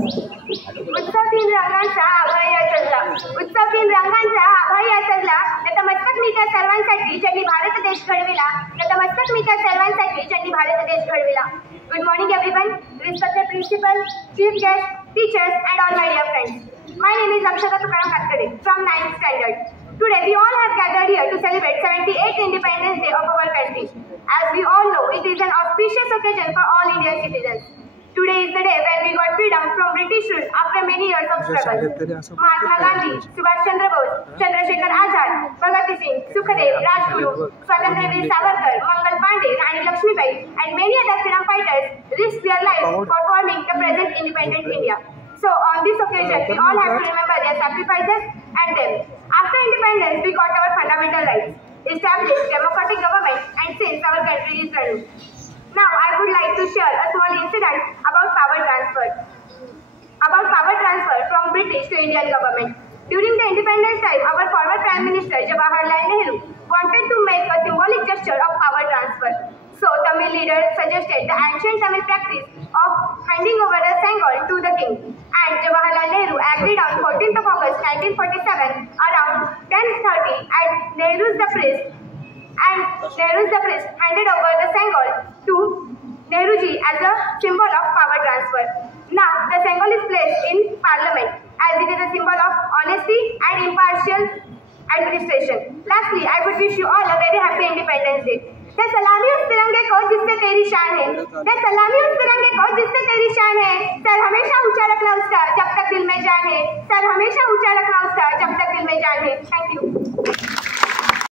उत्सव तीन रंगांचा आभाळी सजला, उत्सव तीन रंगांचा आभाळी सजला, नतमस्तक मी त्या सर्वांसाठी ज्यांनी भारत देश घडविला, नतमस्तक मी त्या सर्वांसाठी ज्यांनी भारत देश घडविला. Good morning everyone, respected principal, chief guest, teachers and all my dear friends. My name is Akshata Tukaram Katkade from 9th standard. Today we all have gathered here to celebrate 78th Independence Day of our country. As we all know, it is an auspicious occasion for all Indian citizens. Today is the day when we got freedom from British rule after many years of struggle. Mahatma Gandhi, Subhash Chandra Bose, Chandrasekhar Azad, Bhagat Singh, Sukhdev, Rajguru, Swatantraveer Savarkar, Mangal Pandey, Rani Lakshmibai and many other freedom fighters risked their lives for forming the present independent India. So on this occasion, we all have to remember their sacrifices and them. After independence, we got our fundamental rights, established democratic government, and since our country is running. Now, I would like to share a small incident about power transfer. About power transfer from British to Indian government. During the independence time, our former Prime Minister Jawaharlal Nehru wanted to make a symbolic gesture of power transfer. So, Tamil leaders suggested the ancient Tamil practice of handing over the Sengol to the king. And Jawaharlal Nehru agreed on 14th of August 1947 around 10:30 at Nehru's the priest handed over the Sengol to Nehruji as a symbol of power transfer. Now, the Sengol is placed in Parliament as it is a symbol of honesty and impartial administration. Lastly, I would wish you all a very happy Independence Day. दे सलामी उस तिरंगे को जिससे तेरी शान है, दे सलामी उस तिरंगे को जिससे तेरी शान है, सर हमेशा ऊंचा रखना उसका जब तक दिल में जान है, सर हमेशा ऊंचा रखना उसका जब तक दिल में जान है. Thank you.